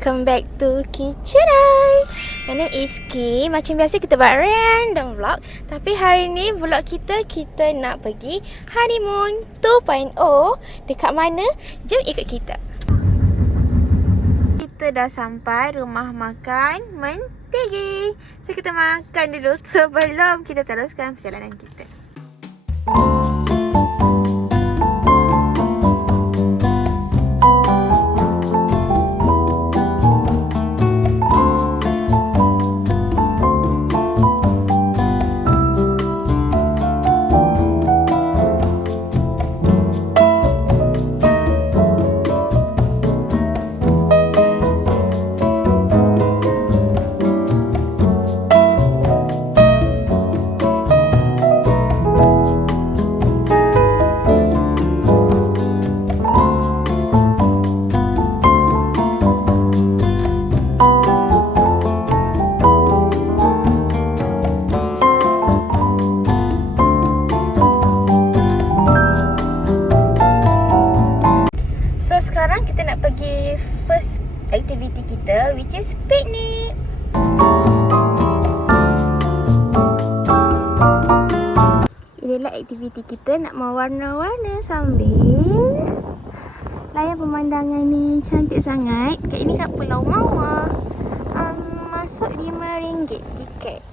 welcome back to Kitchen Eye. My name is Ki. Macam biasa kita buat random vlog, tapi hari ni vlog kita nak pergi honeymoon 2.0. Dekat mana? Jom ikut kita. Kita dah sampai rumah makan Mentegi. So kita makan dulu sebelum kita teruskan perjalanan kita. Sekarang kita nak pergi first activity kita, which is picnic. Inilah aktiviti kita, nak mewarna-warna sambil layan pemandangan ni. Cantik sangat. Kat ini kat Pulau Mawar. Masuk RM5 tiket.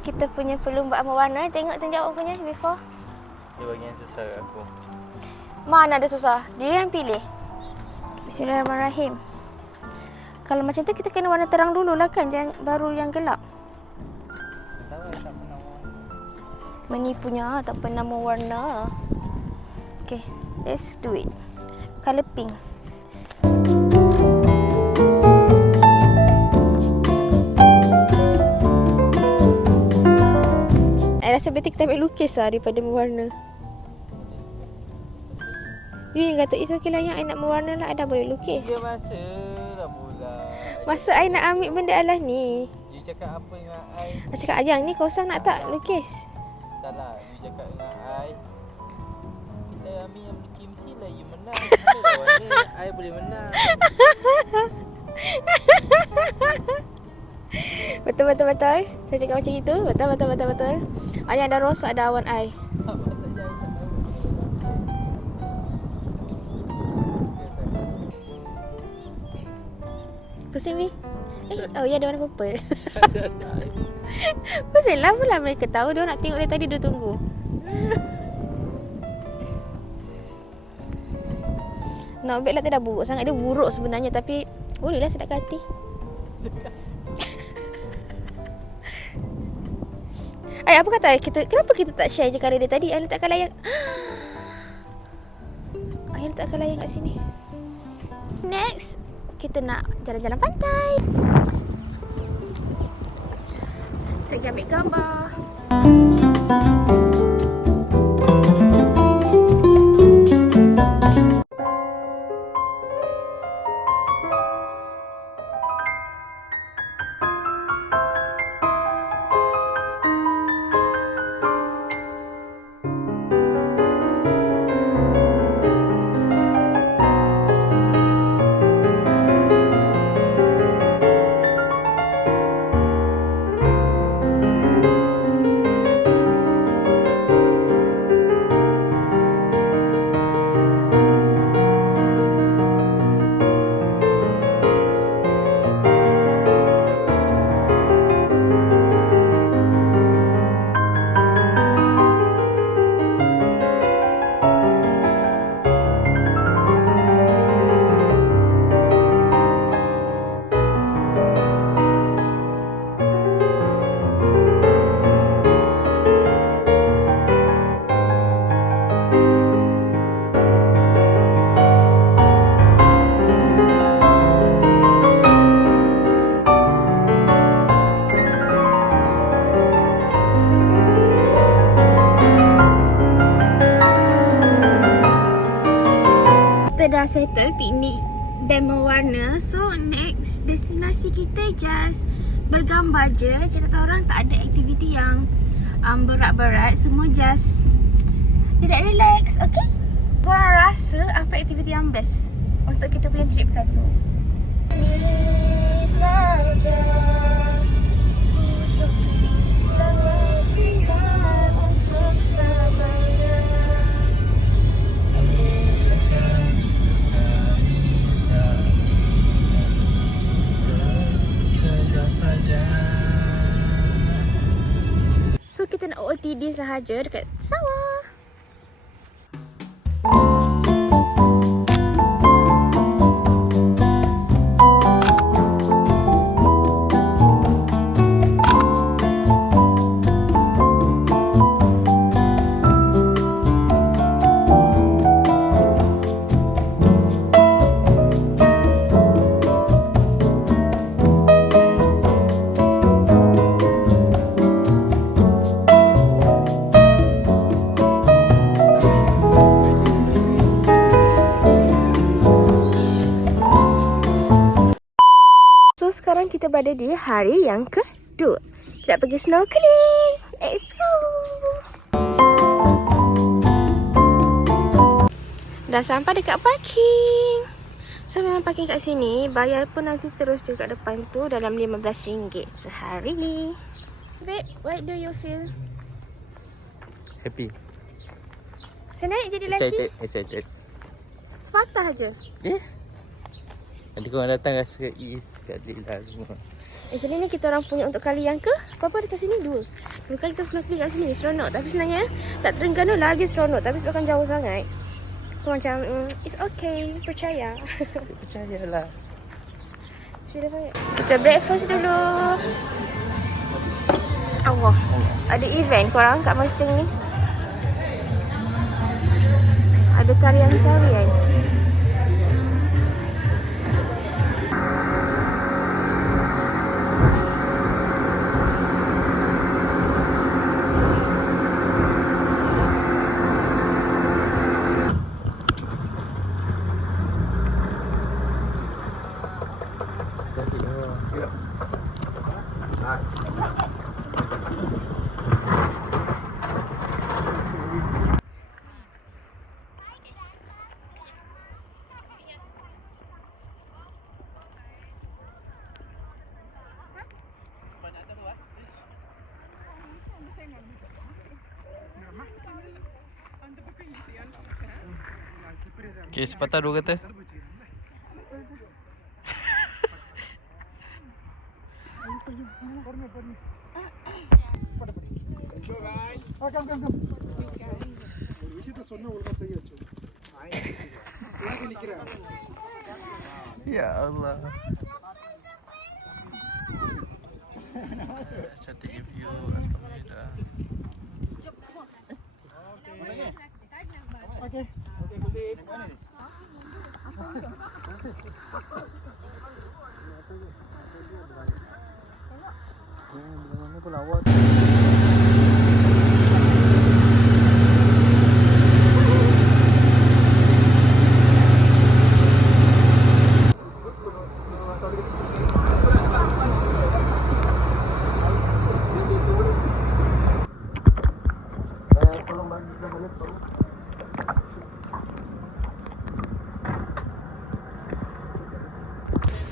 Kita punya perlumbaan mewarna. Tengok tunjuk punya before. Dia bagian susah kat aku. Mana ada susah? Dia yang pilih. Bismillahirrahmanirrahim. Kalau macam tu kita kena warna terang dulu lah kan, jangan baru yang gelap. Tak pernah warna. Menipunya, tak pernah mewarna. Okay, let's do it. Color pink. Rasa betul kita ambil lukis lah daripada mewarna. You yang kata, it's okay lah yang I nak mewarna lah, I dah boleh lukis. Dia masa dah pula. Masa I nak ambil benda Allah ni. You cakap apa dengan I? I cakap, yang ni kosong nak tak lukis? Salah, you cakap dengan I. Bila Ami yang bikin mestilah you menang. Mana warna I boleh menang. Betul. Saya cakap macam itu. Betul. Yang ada rosak ada awan I. Pusing Mi? Oh ya, ada warna purple. Pusing lah pula mereka tahu. Dia nak tengok dari tadi, dia tunggu. Not bad lah, tak dah buruk sangat. Dia buruk sebenarnya, tapi boleh lah sedap ke hati. Apa kata kita? Kenapa kita tak share je kali dia tadi? I letakkan layang. I letakkan layang kat sini. Next, kita nak jalan-jalan pantai. Kita ambil gambar. betul piknik dan mewarna. So next destinasi kita just bergambar je. Kita orang tak ada aktiviti yang berat-berat. Semua just relax, okay? Korang rasa apa aktiviti yang best untuk kita punya trip kali ni? Ini saja selamat tinggal untuk selamanya. So kita nak OOTD sahaja dekat sawah. Sekarang kita berada di hari yang kedua. Kita pergi snorkeling. Let's go. Dah sampai dekat parking. So memang parking kat sini. Bayar pun nanti terus je kat depan tu dalam RM15 sehari. Babe, what do you feel? Happy. Senaik jadi lelaki? Excited. Sepatah je. Nanti korang datang rasa sekali lah semua. Actually ni kita orang punya untuk kali yang ke berapa dekat sini? Dua kali kita snorkeling kat sini. Seronok. Tapi sebenarnya tak Terengganu lagi seronok. Tapi sebabkan jauh sangat, aku macam it's okay. Percaya. Percayalah. Sudah banyak. Kita breakfast dulu. Allah, ada event korang kat Mersing ni. Ada tarian-tarian. Okay, sepatah dua kata. Ya Allah. Cantik view. Alhamdulillah. Okay. Mana pelawat?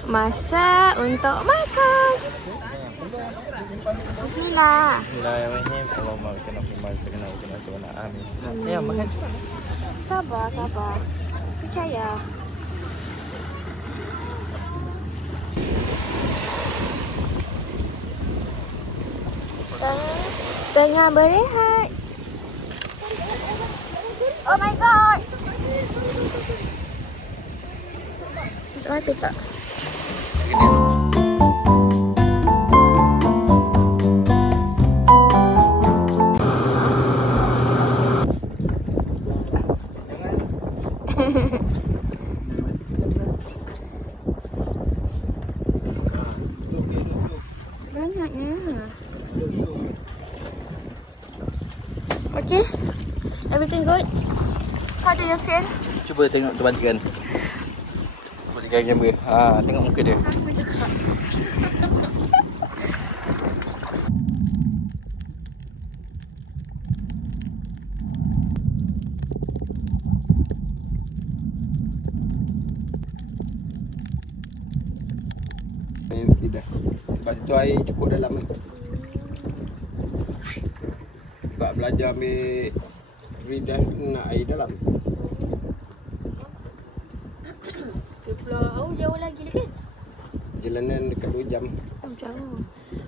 Masa untuk makan. Bismillah. Bismillahirrahmanirrahim. Allahumma bikana firman sakana wa kana sakana amin. Ya, makan. Sabar. Percaya. Sekarang tengah berehat. Oh my god. Masuk mata tak? Banyaknya. Okay, everything good? How do you feel? Cuba tengok terbalikan. Pegang kamera. Tengok muka dia. Aku juga. Main sikit dah. Sebab situ air cukup dalam kan. Sebab belajar ambil free dive nak air dalam. Ke Pulau jauh lagi lah kan? Perjalanan dekat 2 jam. Oh, jauh.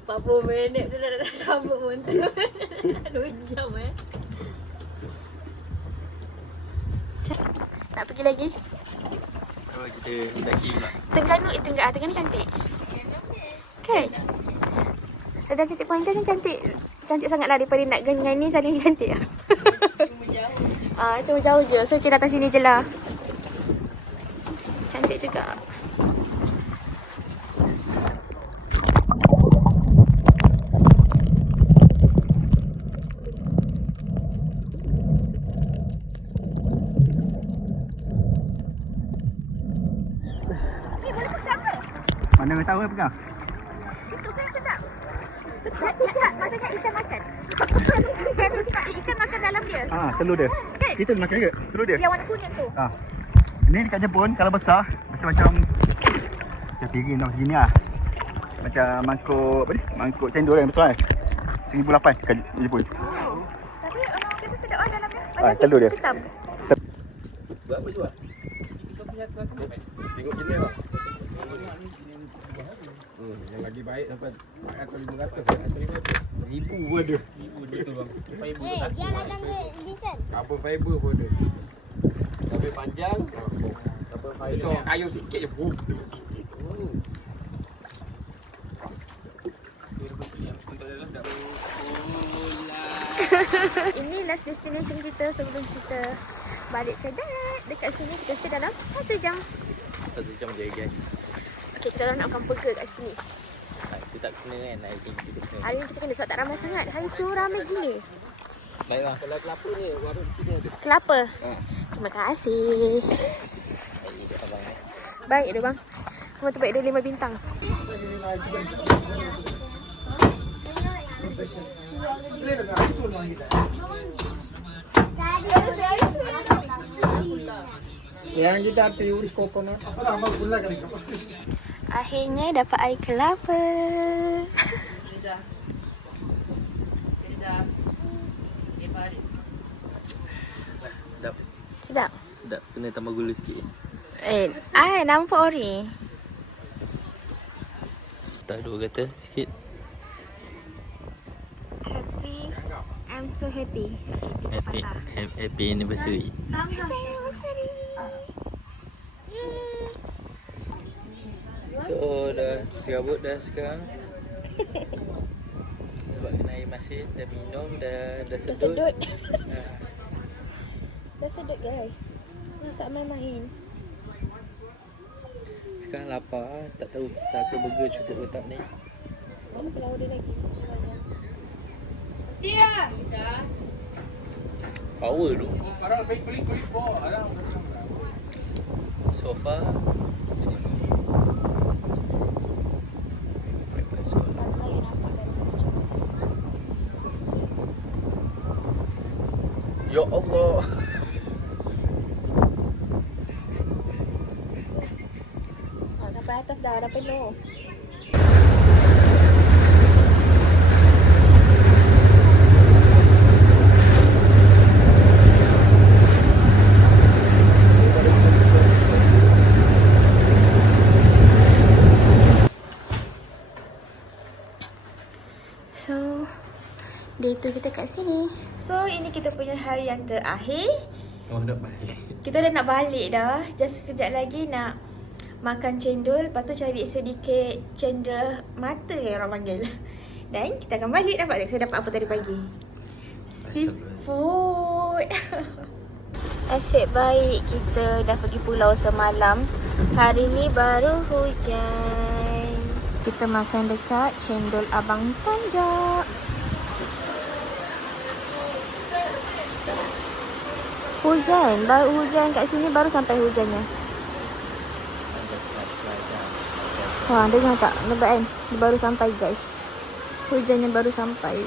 40 minit tu dah sambut pun tu. 2 jam Nak pergi lagi? Oh, kita mendaki pula. Terengganu cantik. Kan? Dah cantik point kan cantik. Cantik sangatlah daripada nak dengan ni saling cantik lah. Cuma jauh je. So kita datang sini je lah. Cantik juga. Mana yang tahu pegang? Itu kan sedap. Tak, maksudnya ikan makan. Ikan makan dalam dia. Telur dia. Kan? Kita makan ke? Telur dia. Yang warna kuning tu. Ni dekat Jepun kalau besar macam piring tau segini lah. Macam mangkuk apa ni? Mangkuk cendol yang besar kan. 1,800 kat Jepun. Tapi orang kata sedap lah dalamnya. Telur dia. Hitam. Berapa jual? Tengok jenis lah. Yang lagi baik sampai 400 atau 500. 1,000 pun ada. 1,000 betul bang. dia datang ke listen. Carbon fiber pun ada. Sampai panjang. Carbon fiber. Itu kayu sikit je. Ini last destination kita sebelum kita balik ke Darat. Dekat sini kita stay dalam 1 jam. 1 jam je guys. Okay, kita nak makan burger kat sini. Itu tak kena kan. Hari ni kita kena. Hari ni kita kena sebab tak ramai sangat. Hari tu ramai gila. Baik bang. Kalau kelapa ni warung sini ada. Kelapa. Terima kasih. Baik dia abang. Baik dia bang. Rumah terbaik dia 5 bintang. Yang kita teori coconut. Apa nama pula kali? Akhirnya dapat air kelapa. Sedap. Sedap. Sedap. Kena tambah gula sikit. Nampak ori. Tak dua kata sikit. Happy. I'm so happy. Okay, Happy anniversary. Happy anniversary. So dah serabut dah sekarang. Sebab kena air masin, dah minum, dah sedut. Dah sedut guys. Tak main-main. Sekarang lapar, tak tahu satu burger cukup ke tak ni. Mana pulau dia lagi? Power tu. So far macam mana? Ya Allah. Sampai atas dah penuh. So, day tu kita kat sini. So, ini kita punya hari yang terakhir. Oh, nak balik. Kita dah nak balik dah. Just sekejap lagi nak makan cendol. Lepas tu cari sedikit cendera mata yang orang panggil. Dan kita akan balik. Nampak tak saya dapat apa tadi pagi? Seafood. Asyik baik kita dah pergi pulau semalam. Hari ni baru hujan. Kita makan dekat cendol Abang Tanjak. Hujan, baru hujan kat sini, baru sampai hujannya. Wah, dengar tak? Nampak kan? Dia baru sampai guys. Hujannya baru sampai.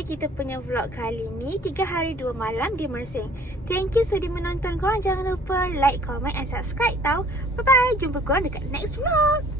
Kita punya vlog kali ni 3 hari 2 malam di Mersing. Thank you sudah menonton. Korang jangan lupa like, comment and subscribe tau. Bye bye. Jumpa korang dekat next vlog.